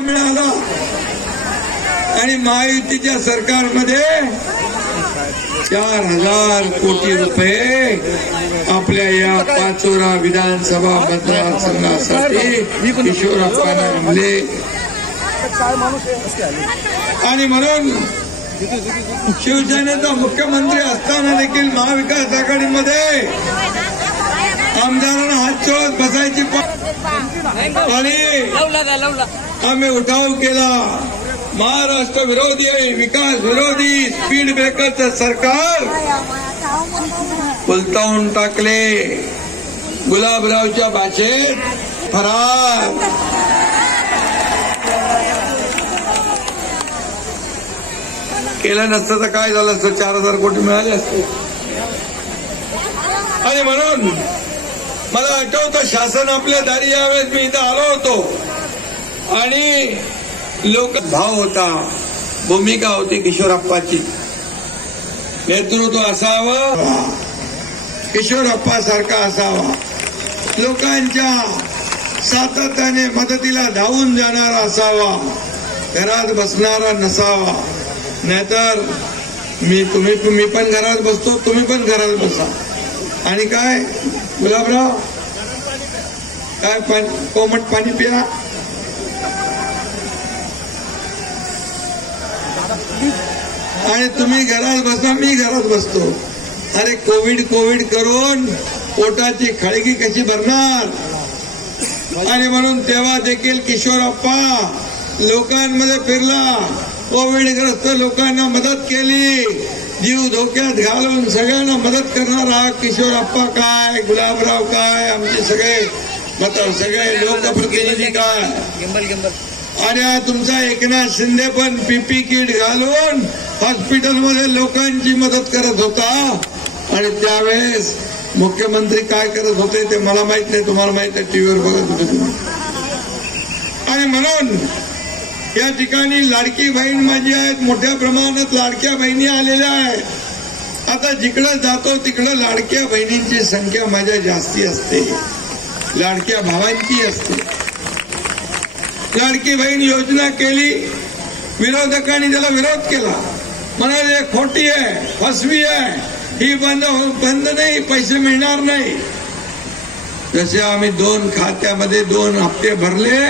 मिळाला आणि महायुतीच्या सरकारमध्ये 4,000 कोटी रुपये आपल्या या पाचोरा विधानसभा मतदारसंघासाठी किशोरप्पांना आणले. आणि म्हणून शिवसेनेचा मुख्यमंत्री असताना देखील महाविकास आघाडीमध्ये आमदारांना हात चोळत बसायची आणि आम्ही उठाव केला. महाराष्ट्र विरोधी आहे, विकास विरोधी, स्पीड ब्रेकरचं सरकार उलटावून टाकले. गुलाबरावच्या भाषेत फरार. केलं नसतं तर काय झालं असतं, 4,000 कोटी मिळाले असते. आणि म्हणून मला आठवतं शासन आपल्या दारी यावेळेस मी इथं आलो होतो आणि लोक भाव होता, भूमिका होती किशोरप्पाची. नेतृत्व असावं, किशोरप्पा सारखा असावा, लोकांच्या सातत्याने मदतीला धावून जाणारा असावा, घरात बसणारा नसावा. नाहीतर मी पण घरात बसतो, तुम्ही पण घरात बसा. आणि काय गुलाबराव काय कोमट पाणी पिया. आणि तुम्ही घरात बसा, मी घरात बसतो. अरे कोविड करून पोटाची खळगी कशी भरणार. आणि म्हणून तेव्हा देखील किशोरप्पा लोकांमध्ये फिरला, कोविडग्रस्त लोकांना मदत केली, जीव धोक्यात घालून सगळ्यांना मदत करणारा किशोरप्पा काय, गुलाबराव काय, आमचे सगळे लोकप्रतिनिधी काय. आणि तुमचा एकनाथ शिंदे पण पीपी किट घालून हॉस्पिटलमध्ये लोकांची मदत करत होता. आणि त्यावेळेस मुख्यमंत्री काय करत होते ते मला माहित नाही, तुम्हाला माहित आहे, टीव्हीवर बघत होते तुम्ही. आणि म्हणून या ठिकाणी लाडकी बहीण माझी आहेत, मोठ्या प्रमाणात लाडक्या बहिणी आलेल्या आहेत. आता जिकडं जातो तिकडं लाडक्या बहिणींची संख्या माझ्या जास्ती असते, लाडक्या भावांची असते. लाडकी बहीण योजना केली, विरोधकांनी त्याला विरोध केला, म्हणाले खोटी आहे, फसवी आहे, ही बंद नाही, पैसे मिळणार नाही. जसे आम्ही 2 खात्यामध्ये 2 हप्ते भरले,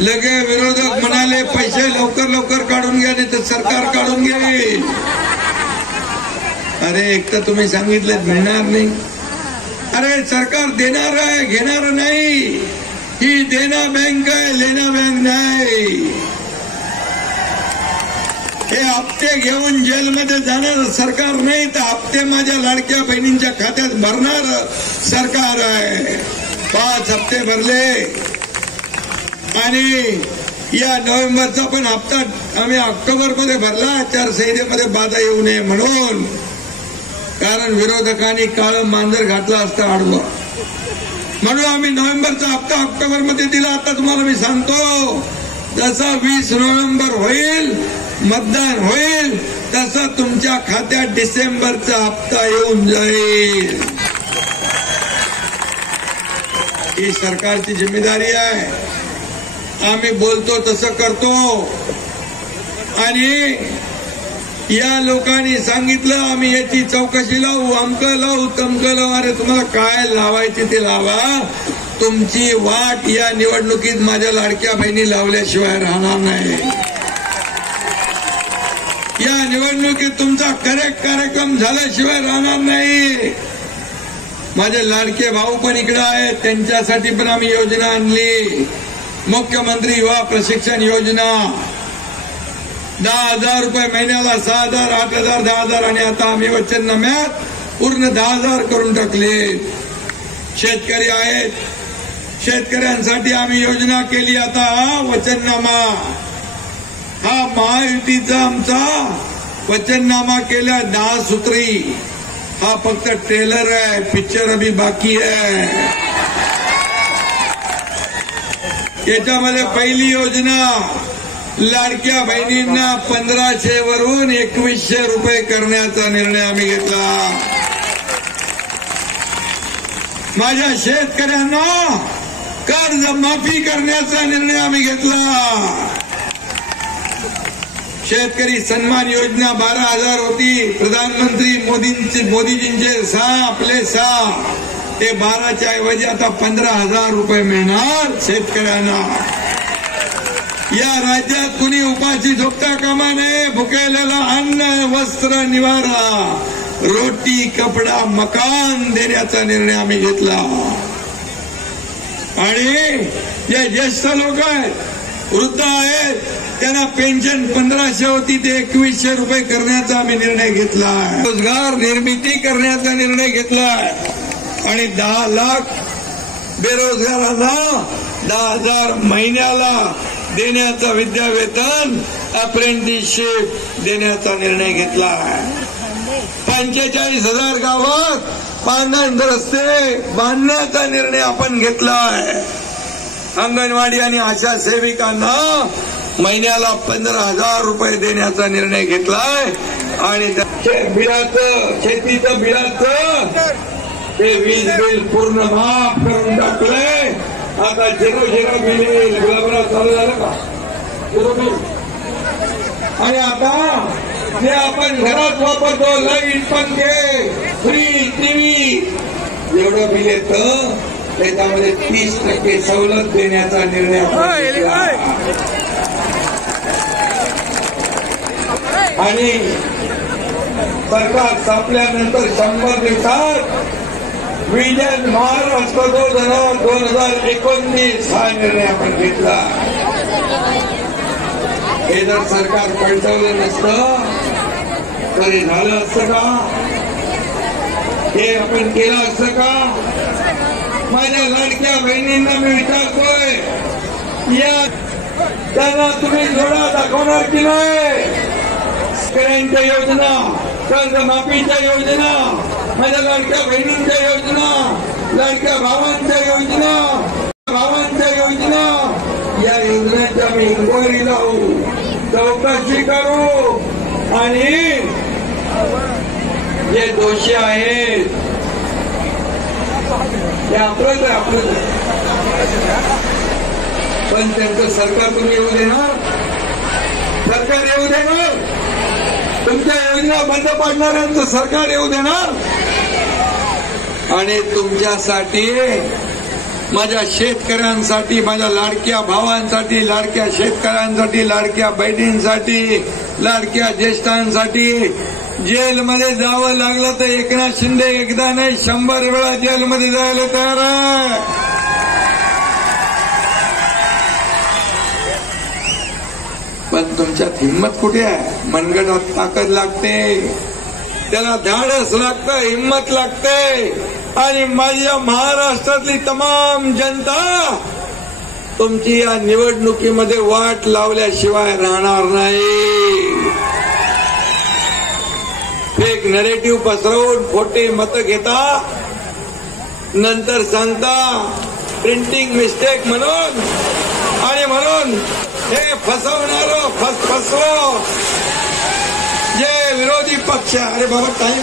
लगे विरोधक म्हणाले पैसे लवकर काढून घ्या, नाही तर सरकार काढून घेईल. अरे एक तर तुम्ही सांगितलं मिळणार नाही. अरे सरकार देणार आहे, घेणार नाही. ही देना बँक आहे, लेना बँक नाही. हे हप्ते घेऊन जेलमध्ये जाणार सरकार नाही, तर हप्ते माझ्या लाडक्या बहिणींच्या खात्यात भरणार सरकार आहे. 5 हप्ते भरले आणि या नोव्हेंबरचा पण हप्ता आम्ही ऑक्टोबरमध्ये भरला, आचारसंहितेमध्ये बाधा येऊ नये म्हणून. कारण विरोधकांनी काळं मांजर घातला असता आडवा, म्हणून आम्ही नोव्हेंबरचा हप्ता ऑक्टोबरमध्ये दिला. आता तुम्हाला मी सांगतो, जसा 20 नोव्हेंबर होईल, मतदान होईल, तसा तुमच्या खात्यात डिसेंबरचा हप्ता येऊन जाईल. ही सरकारची जिम्मेदारी आहे. आम्ही बोलतो तसं करतो. आणि या लोकांनी सांगितलं आम्ही याची चौकशी लावू, अमकं लावू, तमकं लावू. अरे तुम्हाला काय लावायचे ते लावा, तुमची वाट या निवडणुकीत माझ्या लाडक्या बहिणी लावल्याशिवाय राहणार नाही. या निवडणुकीत तुमचा करेक्ट कार्यक्रम झाल्याशिवाय राहणार नाही. माझे लाडके भाऊ पण इकडे आहेत, त्यांच्यासाठी पण आम्ही योजना आणली. मुख्यमंत्री युवा प्रशिक्षण योजना, 10,000 रुपये महिन्याला, 6,000, 8,000, 10,000 आणि आता आम्ही वचननाम्यात पूर्ण 10,000 करून टाकले. शेतकरी आहेत, शेतकऱ्यांसाठी आम्ही योजना केली. आता वचननामा, हा महायुतीचा आमचा वचननामा केला 10 सूत्री. हा फक्त ट्रेलर आहे, पिक्चर अभी बाकी आहे. याच्यामध्ये पहिली योजना, लाडक्या बहिणींना 1,500 वरून 2,100 रुपये करण्याचा निर्णय आम्ही घेतला. माझ्या शेतकऱ्यांना कर्ज माफी करण्याचा निर्णय आम्ही घेतला. शेतकरी सन्मान योजना 12,000 होती. प्रधानमंत्री मोदीजींचे 6 आपले 6 ते 12च्या ऐवजी आता 15,000 रुपये मिळणार शेतकऱ्यांना. या राज्यात कुणी उपाशी झोपता कामा नये. भुकेलेला अन्न वस्त्र निवारा रोटी कपडा मकान देण्याचा निर्णय आम्ही घेतला. आणि जे ज्येष्ठ लोक आहेत वृद्ध आहेत त्यांना पेन्शन 1,500 होती ते 2,100 रुपये करण्याचा आम्ही निर्णय घेतलाय. रोजगार निर्मिती करण्याचा निर्णय घेतलाय. आणि 10 लाख बेरोजगारांना 10,000 महिन्याला देण्याचा विद्यावेतन अप्रेंटिसशिप देण्याचा निर्णय घेतलाय. 45,000 गावात पांढरे रस्ते बांधण्याचा निर्णय आपण घेतलाय. अंगणवाडी आणि आशा सेविकांना महिन्याला 15,000 रुपये देण्याचा निर्णय घेतलाय. आणि बिलाचं शेतीचं बिलाचं ते वीज बिल पूर्ण माफ करून टाकलंय. आता 0 बिल येईल. गुलाबराव चालू झालं का 0 बिल. आणि आता जे आपण घरात वापरतो लाईट पंखे फ्रीज टीव्ही एवढं बिल येतं त्याच्यामध्ये 30% सवलत देण्याचा निर्णय घेतला. आणि सरकार स्थापल्यानंतर 100 दिवसात विजन महाराष्ट्र 2019 हा निर्णय आपण घेतला. हे जर सरकार पलटवलं नसतं तरी झालं असतं का? हे आपण केलं असतं का? माझ्या लाडक्या बहिणींना मी विचारतोय या त्यांना तुम्ही जोडा दाखवणार की नाही? शेतकऱ्यांच्या योजना कर्जमाफीच्या योजना माझ्या लाडक्या बहिणींच्या योजना लाडक्या भावांच्या योजना या योजनेच्या मी इन्क्वायरी लावू चौकशी करू आणि जे दोषी आहेत ते आपलंच आहे. पण त्यांचं सरकार तुम्ही येऊ देणार? सरकार येऊ देणार? तुमच्या योजना बंद पाडणाऱ्यांचं सरकार येऊ देणार? आणि तुमच्यासाठी माझ्या शेतकऱ्यांसाठी माझ्या लाडक्या भावांसाठी लाडक्या शेतकऱ्यांसाठी लाडक्या बहिणींसाठी लाडक्या ज्येष्ठांसाठी जेलमध्ये जावं लागलं तर एकनाथ शिंदे एकदा नाही 100 वेळा जेलमध्ये जायला तयार आहे. पण तुमच्यात हिंमत कुठे आहे? मनगटात ताकद लागते, त्याला धाडस लागतं, हिंमत लागते. आणि माझ्या महाराष्ट्रातली तमाम जनता तुमची या निवडणुकीमध्ये वाट लावल्याशिवाय राहणार नाही. फेक नरेटिव्ह पसरवून खोटे मतं घेता नंतर सांगता प्रिंटिंग मिस्टेक म्हणून आणि म्हणून हे फसवणारं फसवो जे विरोधी पक्ष. अरे बाबा टाइम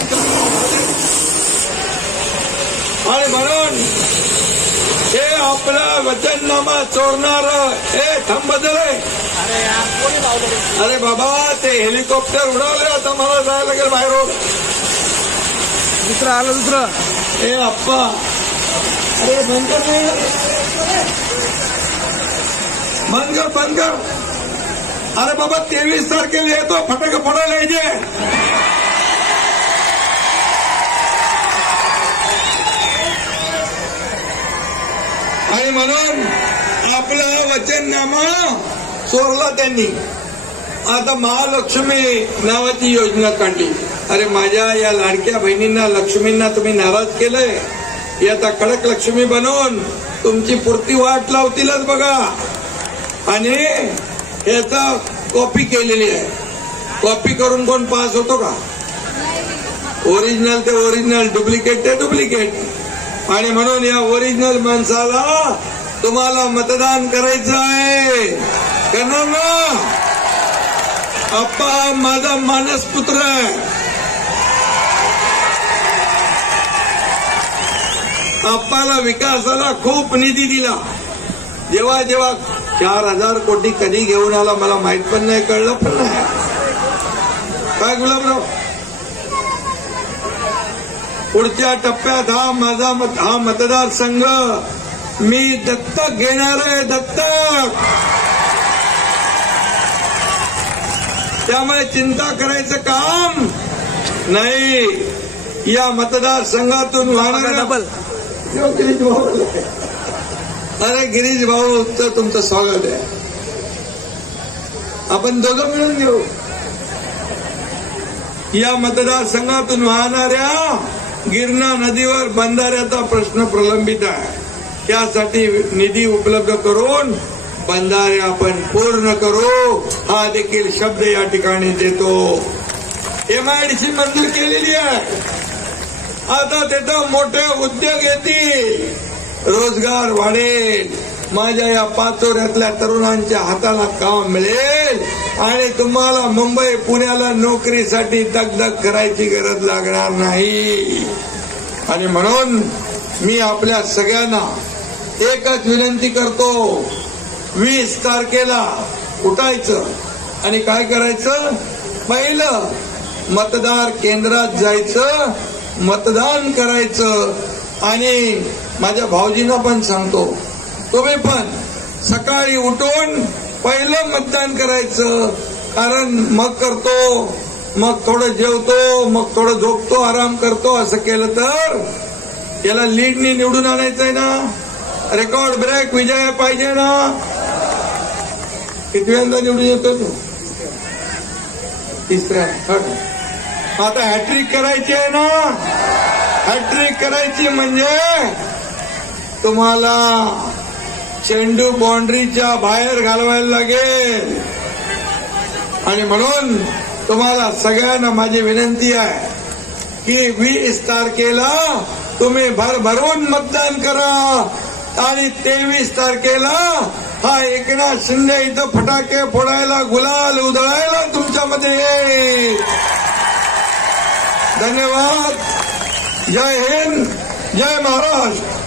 आणि म्हणून हे आपला वचननामा चोरणार हे थांब बदलय. अरे बाबा ते हेलिकॉप्टर उडवले आता मला जायला लागेल बाहेर. दुसरं आलं दुसरं. हे अप्पा अरे बंद कर. अरे बाबा 23 तारखेला येतो फटाके फोडायला यायचे. आणि म्हणून आपला वचननामा चोरला त्यांनी. आता महालक्ष्मी नावाची योजना काढली. अरे माझ्या या लाडक्या बहिणींना लक्ष्मींना तुम्ही नाराज केलंय. ही आता कडक लक्ष्मी बनवून तुमची पुरती वाट लावतीलच बघा. आणि याचा कॉपी केलेली आहे. कॉपी करून कोण पास होतो का? ओरिजिनल ते ओरिजिनल, डुप्लिकेट ते डुप्लिकेट. आणि म्हणून या ओरिजिनल माणसाला तुम्हाला मतदान करायचं आहे. करणार ना? अप्पा माझा मानसपुत्र आहे. अप्पाला विकासाला खूप निधी दिला. जेव्हा जेव्हा 4,000 कोटी कधी घेऊन आला मला माहित पण नाही, कळलं पण नाही. काय गुलाबराव, पुढच्या टप्प्यात हा मतदारसंघ मी दत्तक घेणार आहे, दत्तक. त्यामुळे चिंता करायचं काम नाही. या मतदारसंघातून वाहणाऱ्या अरे गिरीश भाऊ, तर तुमचं स्वागत आहे. आपण दोघं मिळून घेऊ. या मतदारसंघातून वाहणाऱ्या गिरणा नदीवर बंधाऱ्याचा प्रश्न प्रलंबित आहे. त्यासाठी निधी उपलब्ध करून बंधारे आपण पूर्ण करू, हा देखील शब्द या ठिकाणी देतो. MIDC मंजूर केलेली आहे. आता तिथं मोठे उद्योग येतील, रोजगार वाढेल, माझ्या या पाचोऱ्यातल्या तरुणांच्या हाताला काम मिळेल आणि तुम्हाला मुंबई पुण्याला नोकरीसाठी दगदग करायची गरज लागणार नाही. आणि म्हणून मी आपल्या सगळ्यांना एकच विनंती करतो, 20 तारखेला उठायचं आणि काय करायचं, पहिलं मतदार केंद्रात जायचं, मतदान करायचं. आणि माझ्या भाऊजींना पण सांगतो, तुम्ही पण सकाळी उठून पहिलं मतदान करायचं. कारण मग करतो, मग थोडं जेवतो, मग थोडं झोपतो, आराम करतो, असं केलं तर याला लीडनी निवडून आणायचंय ना. रेकॉर्ड ब्रेक विजय पाहिजे ना. कितव्यांदा निवडून येतो तू? तिसऱ्या. आता हॅट्रिक करायची आहे ना. हॅट्रिक करायची म्हणजे तुम्हाला चेंडू बाउंड्रीच्या बाहेर घालवायला लागेल. आणि म्हणून तुम्हाला सगळ्यांना माझी विनंती आहे की 20 तारखेला तुम्ही भरभरून मतदान करा. आणि 23 तारखेला हा एकनाथ शिंदे इथं फटाके फोडायला, गुलाल उधळायला तुमच्यामध्ये येईल. धन्यवाद. जय हिंद, जय महाराष्ट्र.